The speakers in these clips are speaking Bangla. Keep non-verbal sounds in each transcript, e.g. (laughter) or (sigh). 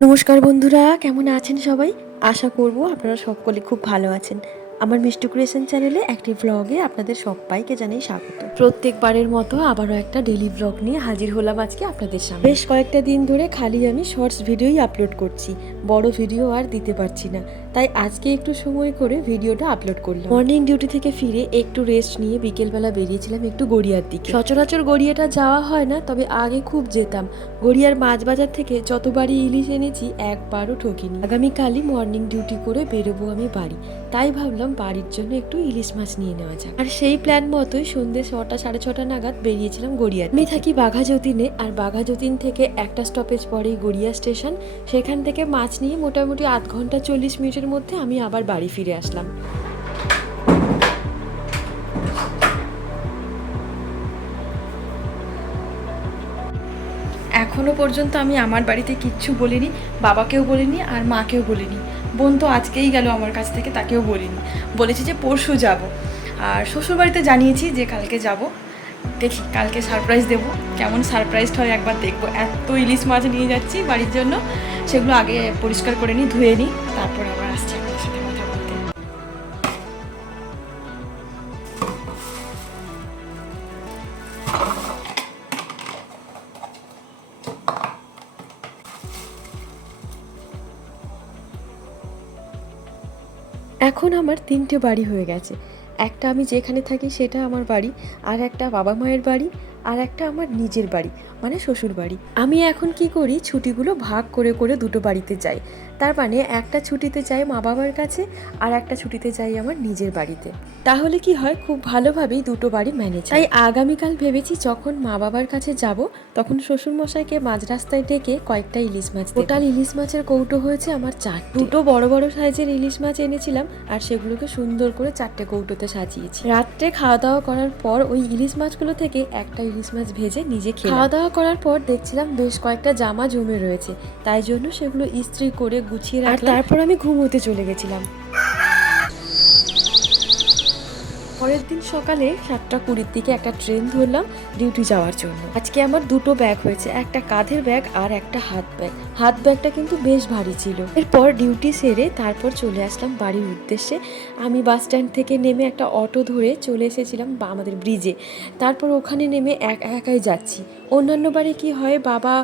নমস্কার বন্ধুরা কেমন আছেন সবাই? আশা করব আপনারা সকলে খুব ভালো আছেন। আমার মিষ্টি ক্রিয়েশন চ্যানেলে একটি ব্লগে আপনাদের সবাইকে জানাই স্বাগত। প্রত্যেকবারের মতো আবারও একটা ডেলি ব্লগ নিয়ে হাজির হলাম আজকে আপনাদের সামনে। বেশ কয়েকটা দিন ধরে খালি আমি শর্টস ভিডিওই আপলোড করছি বড় ভিডিও আর দিতে পারছি না। তাই আজকে একটু সময় করে ভিডিওটা আপলোড করলাম। মর্নিং ডিউটি থেকে ফিরে একটু রেস্ট নিয়ে বিকেলবেলা বেরিয়েছিলাম একটু গড়িয়ার দিকে। সচরাচর গড়িয়াটা যাওয়া হয় না তবে আগে খুব যেতাম। গড়িয়ার মাছ বাজার থেকে যতবারই ইলিশ এনেছি একবারও ঠকিনি। আগামীকালই মর্নিং ডিউটি করে বেরোবো আমি বাড়ি। তাই ভাবলাম বাড়ির জন্য একটু ইলিশ মাছ নিয়ে নেওয়া যাক। আর সেই প্ল্যান মতোই সন্ধ্যে ছটা, সাড়ে ছটা নাগাদ বেরিয়েছিলাম গড়িয়ার আমি থাকি বাঘা যতীনে আর বাঘা যতীন থেকে একটা স্টপেজ পরেই গড়িয়া স্টেশন সেখান থেকে মাছ নিয়ে মোটামুটি আধ ঘণ্টা চল্লিশ মিনিটের মধ্যে আমি আবার বাড়ি ফিরে আসলাম। এখনও পর্যন্ত আমি আমার বাড়িতে কিচ্ছু বলিনি, বাবাকেও বলিনি আর মাকেও বলিনি। বোন তো আজকেই গেল আমার কাছ থেকে, তাকেও বলিনি। বলেছি যে পরশু যাব। আর শ্বশুরবাড়িতে জানিয়েছি যে কালকে যাব। দেখি, কালকে সারপ্রাইজ দেব। কেমন সারপ্রাইজ হয় একবার দেখব। এত ইলিশ মাছ নিয়ে যাচ্ছি বাড়ির জন্য। সেগুলো আগে পরিষ্কার করে নিই, ধুয়ে নিই, তারপর আবার আসছি। এখন আমার তিনটে বাড়ি হয়ে গেছে। একটা আমি যেখানে থাকি সেটা আমার বাড়ি, আর একটা বাবা মায়ের বাড়ি আর একটা আমার নিজের বাড়ি মানে শ্বশুর বাড়ি। আমি এখন কি করি, ছুটিগুলো ভাগ করে করে দুটো বাড়িতে যাই। তার মানে একটা ছুটিতে যাই মা বাবার কাছে আর একটা ছুটিতে যাই আমার নিজের বাড়িতে। তাহলে কি হয়, খুব ভালোভাবেই দুটো বাড়ি ম্যানেজ তাই আগামীকাল ভেবেছি যখন মা বাবার কাছে যাব, তখন শ্বশুর মশাইকে মাঝ রাস্তায় ডেকে কয়েকটা ইলিশ মাছ টোটাল ইলিশ মাছের কৌটো হয়েছে আমার চার দুটো বড় বড় সাইজের ইলিশ মাছ এনেছিলাম আর সেগুলোকে সুন্দর করে চারটে কৌটোতে সাজিয়েছি। রাত্রে খাওয়া দাওয়া করার পর ওই ইলিশ মাছগুলো থেকে একটা ইলিশ মাছ ভেজে নিজে খেয়ে খাওয়া দাওয়া করার পর দেখছিলাম বেশ কয়েকটা জামা জমে রয়েছে। তাই জন্য সেগুলো ইস্ত্রি করে গুছিয়ে রাখলাম। তারপর আমি ঘুমোতে চলে গেছিলাম। পরের দিন সকালে সাতটা কুড়ির দিকে একটা ট্রেন ধরলাম ডিউটি যাওয়ার জন্য। আজকে আমার দুটো ব্যাগ হয়েছে, একটা কাঁধের ব্যাগ আর একটা হাত ব্যাগ। হাত ব্যাগটা কিন্তু বেশ ভারী ছিল। এরপর ডিউটি সেরে তারপর চলে আসলাম বাড়ির উদ্দেশ্যে। আমি বাস স্ট্যান্ড থেকে নেমে একটা অটো ধরে চলে এসেছিলাম আমাদের ব্রিজে তারপর ওখানে নেমে এক একাই যাচ্ছি। অন্যান্য বারে কি হয়, বাবা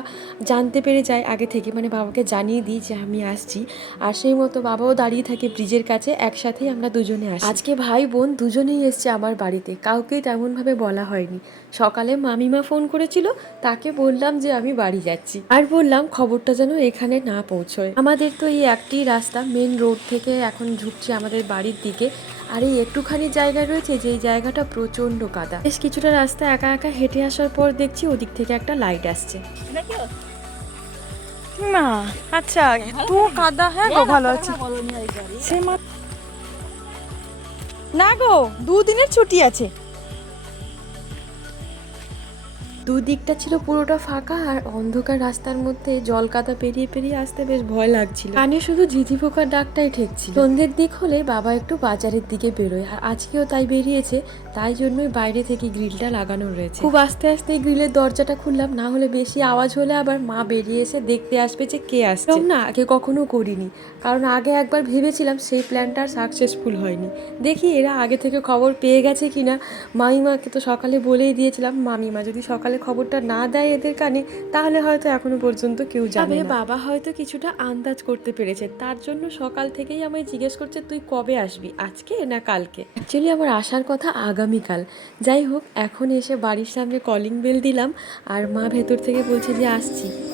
জানতে পেরে যায় আগে থেকে। মানে বাবাকে জানিয়ে দিই যে আমি আসছি। আর সেই মতো বাবাও দাঁড়িয়ে থাকে ব্রিজের কাছে, একসাথেই আমরা দুজনে আসি। আজকে ভাই বোন দুজনেই এসছে আমার বাড়িতে। কাউকেই তেমনভাবে বলা হয়নি। সকালে মামিমা ফোন করেছিল, তাকে বললাম যে আমি বাড়ি যাচ্ছি। আর বললাম খবরটা যেন এখানে না পৌঁছয়। আমাদের তো এই একটি রাস্তা মেন রোড থেকে এখন ঝুঁকছে আমাদের বাড়ির দিকে। আর এই একটুখানি জায়গা রয়েছে যেই জায়গাটা প্রচণ্ড কাদা। বেশ কিছুটা রাস্তা একা একা হেঁটে আসার পর দেখছি ওদিক থেকে একটা লাইট আসছে। না আচ্ছা তো কাদা হ্যাঁ গো, ভালো আছি। সে না গো, দুদিনের ছুটি আছে। দুদিকটা ছিল পুরোটা ফাঁকা আর অন্ধকার রাস্তার মধ্যে জল কাদা পেরিয়ে পেরিয়ে আসতে বেশ ভয় লাগছিল। কানে শুধু ঝিঝি পোকার ডাকটাই ঠেকছিল। সন্ধ্যের দিক হলে বাবা একটু বাজারের দিকে বেরোয় আর আজকেও তাই বেরিয়েছে, তাই জন্যই বাইরে থেকে গ্রিলটা লাগানো রয়েছে। খুব আস্তে আস্তে গ্রিলের দরজাটা খুললাম, না হলে বেশি আওয়াজ হলে আবার মা বেরিয়ে এসে দেখতে আসবে যে কে আসছে। না, আগে কখনো করিনি, কারণ আগে একবার ভেবেছিলাম সেই প্ল্যানটা আর সাকসেসফুল হয়নি। দেখি এরা আগে থেকে খবর পেয়ে গেছে কিনা। মামিমাকে তো সকালে বলেই দিয়েছিলাম, মামিমা যদি সকালে খবরটা না দেয় এদের কানে তাহলে হয়তো এখনও পর্যন্ত কেউ জানে বাবা হয়তো কিছুটা আন্দাজ করতে পেরেছে। তার জন্য সকাল থেকেই আমায় জিজ্ঞেস করছে তুই কবে আসবি আজকে না কালকে? অ্যাকচুয়ালি আমার আসার কথা আগামীকাল। যাই হোক এখন এসে বাড়ির সামনে কলিং বেল দিলাম আর মা ভেতর থেকে বলছে যে আসছি।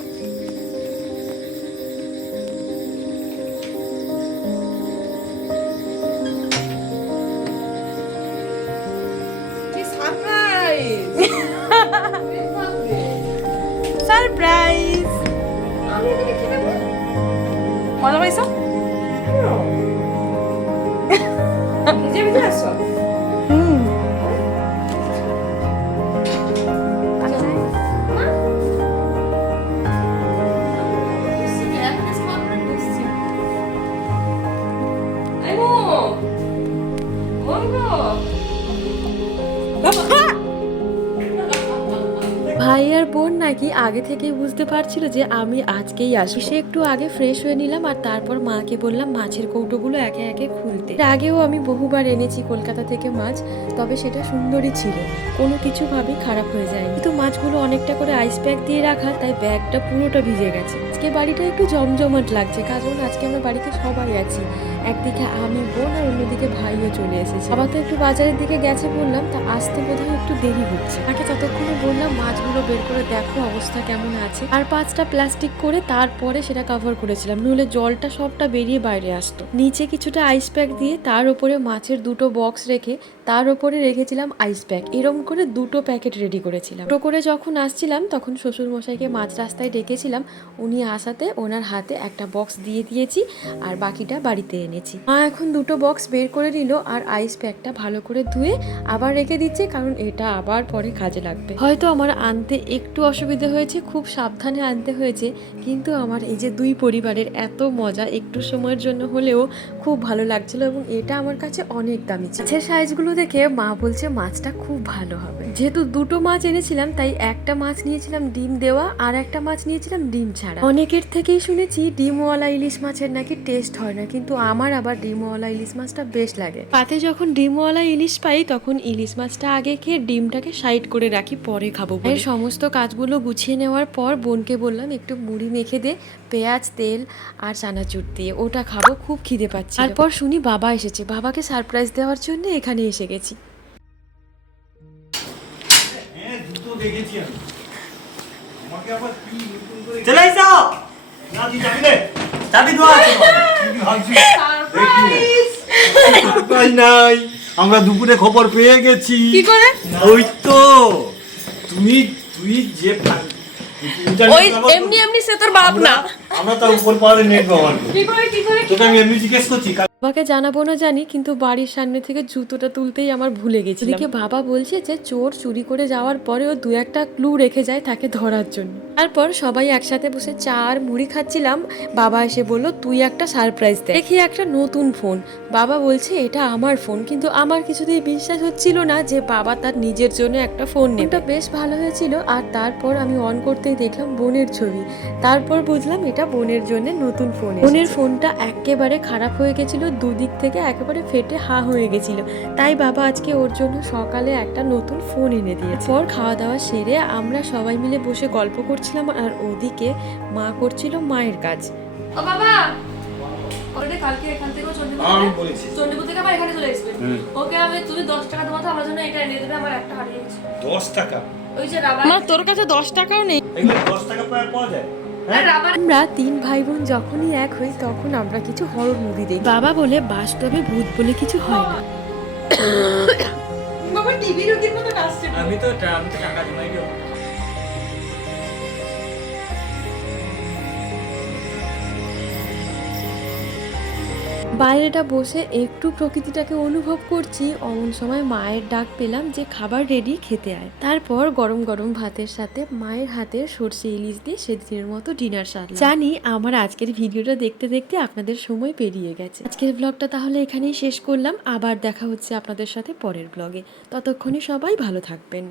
সারপ্রাইজ মজা পাইছো? (laughs) নিজে ভিজে আসো নাকি আগে থেকেই বুঝতে পারছিল যে আমি আজকেই আসব। সে একটু আগে ফ্রেশ হয়ে নিলাম আর তারপর মাকে বললাম মাছের কৌটোগুলো একে একে খুলতে। আগেও আমি বহুবার এনেছি কলকাতা থেকে মাছ, তবে সেটা সুন্দরই ছিল। কোনো কিছু ভাবে খারাপ হয়ে যায় কিন্তু মাছগুলো অনেকটা করে আইস প্যাক দিয়ে রাখা, তাই ব্যাগটা পুরোটা ভিজে গেছে। আজকে বাড়িটা একটু জমজমাট লাগছে, কারণ আজকে আমরা বাড়িতে সবাই আছি। একদিকে আমি বোন আর অন্যদিকে ভাইও চলে এসেছে। আবার তো একটু বাজারের দিকে গেছে বললাম, তা আসতে বোধহয় একটু দেরি হচ্ছে। তাকে ততক্ষণে বললাম, মাছগুলো বের করে দেখো অবস্থা কেমন আছে। আর পাঁচটা প্লাস্টিক করে তারপরে সেটা কভার করেছিলাম, নইলে জলটা সবটা বেরিয়ে বাইরে আসতো। নিচে কিছুটা আইস প্যাক দিয়ে তার উপরে মাছের দুটো বক্স রেখে তার উপরে রেখেছিলাম আইস প্যাক এরম করে দুটো প্যাকেট রেডি করেছিলাম। টো করে যখন আসছিলাম, তখন শ্বশুর মশাইকে মাঝ রাস্তায় ডেকেছিলাম। উনি আসাতে ওনার হাতে একটা বক্স দিয়ে দিয়েছি, আর বাকিটা বাড়িতে এনেছি। মা এখন দুটো বক্স বের করে নিল আর আইস প্যাকটা ভালো করে ধুয়ে আবার রেখে দিচ্ছে কারণ এটা আবার পরে কাজে লাগবে। হয়তো আমার আনতে একটু অসুবিধা হয়েছে, খুব সাবধানে আনতে হয়েছে, কিন্তু আমার এই যে দুই পরিবারের এত মজা একটু সময়ের জন্য হলেও খুব ভালো লাগছিল এবং এটা আমার কাছে অনেক দামি। মাছের সাইজগুলো দেখে মা বলছে মাছটা খুব ভালো হবে। যেহেতু দুটো মাছ এনেছিলাম, তাই একটা মাছ নিয়েছিলাম ডিম দেওয়া আর একটা মাছ নিয়েছিলাম ডিম ছাড়া। অনেকের থেকেই শুনেছি ডিমওয়ালা ইলিশ মাছের নাকি টেস্ট হয় না, কিন্তু আমার আবার ডিমওয়ালা ইলিশ মাছটা বেশ লাগে। পাতে যখন ডিমওয়ালা ইলিশ পাই তখন ইলিশ মাছটা আগে খেয়ে ডিমটাকে সাইড করে রাখি পরে খাব এর সমস্ত কাজগুলো গুছিয়ে নেওয়ার পর বোনকে বললাম একটু মুড়ি মেখে দে পেঁয়াজ তেল আর চানাচুর দিয়ে। ওটা খাব খুব খিদে পাচ্ছি। তারপর শুনি বাবা এসেছে। বাবাকে সারপ্রাইজ দেওয়ার জন্য এখানে এসে গেছি। হ্যাঁ দেখেছি আমি। আমাকে আবার কি করে চলে এসো না তুই যাবি রে চাবি দেওয়া আছে নাই আমরা দুপুরে খবর পেয়ে গেছি। কি করে? ওই তো তুমি তুই যে ওই এমনি এমনি সে তোর বাপ না। আমরা- তার উপর পাহাড়ে নেট ব্যবহার করি কি করে কি করে তোকে আমি এমনি জিজ্ঞেস করছি বাবাকে জানাব না জানি কিন্তু বাড়ির সামনে থেকে জুতোটা তুলতেই আমার ভুলে গেছি এদিকে বাবা বলছে যে চোর চুরি করে যাওয়ার পরেও দু একটা ক্লু রেখে যায় তাকে ধরার জন্য। তারপর সবাই একসাথে বসে চা আর মুড়ি খাচ্ছিলাম। বাবা এসে বলল তুই একটা সারপ্রাইজ দে দেখি একটা নতুন ফোন বাবা বলছে এটা আমার ফোন কিন্তু আমার কিছুতেই বিশ্বাস হচ্ছিল না যে বাবা তার নিজের জন্য একটা ফোন নেবে। এটা বেশ ভালো হয়েছিল আর তারপর আমি অন করতেই দেখলাম বোনের ছবি। তারপর বুঝলাম এটা বোনের জন্য নতুন ফোন বোনের ফোনটা একেবারে খারাপ হয়ে গেছিল দুদিক থেকে একেবারে ফেটে হা হয়ে গেছিল। তাই বাবা আজকে ওর জন্য সকালে একটা নতুন ফোন এনে দিয়েছে। পর খাওয়া দাওয়া সেরে আমরা সবাই মিলে বসে গল্প করছিলাম আর ওদিকে মা করছিল মায়ের কাজ। ও বাবা! অলরেডি কালকে এখান থেকে আমি চন্ডীপুর চন্ডীপুর থেকে আবার এখানে চলে আসবে ওকে আমি তুমি দশ টাকা দেবো তো আমার জন্য এটা এনে দেবে আমার একটা হারিয়ে গেছে। দশ টাকা? ওই যে রাবার তোর কাছে দশ টাকাও নেই। দশ টাকা পাওয়া পাওয়া যায়? হ্যাঁ আমরা তিন ভাই বোন যখনই এক হই তখন আমরা কিছু হরর মুভি দেখি। বাবা বলে বাস্তবে ভূত বলে কিছু হয় না। বাবা টিভি রোগীর মতো আমি তো আমি তো টাকা জমাই বাইরেটা বসে একটু প্রকৃতিটাকে অনুভব করছি, অমন সময় মায়ের ডাক পেলাম যে খাবার রেডি খেতে আয়। তারপর গরম গরম ভাতের সাথে মায়ের হাতের সর্ষে ইলিশ দিয়ে সেদিনের মতো ডিনার সারলাম। জানি আমার আজকের ভিডিওটা দেখতে দেখতে আপনাদের সময় পেরিয়ে গেছে। আজকের ব্লগটা তাহলে এখানেই শেষ করলাম। আবার দেখা হচ্ছে আপনাদের সাথে পরের ব্লগে ততক্ষণে সবাই ভালো থাকবেন।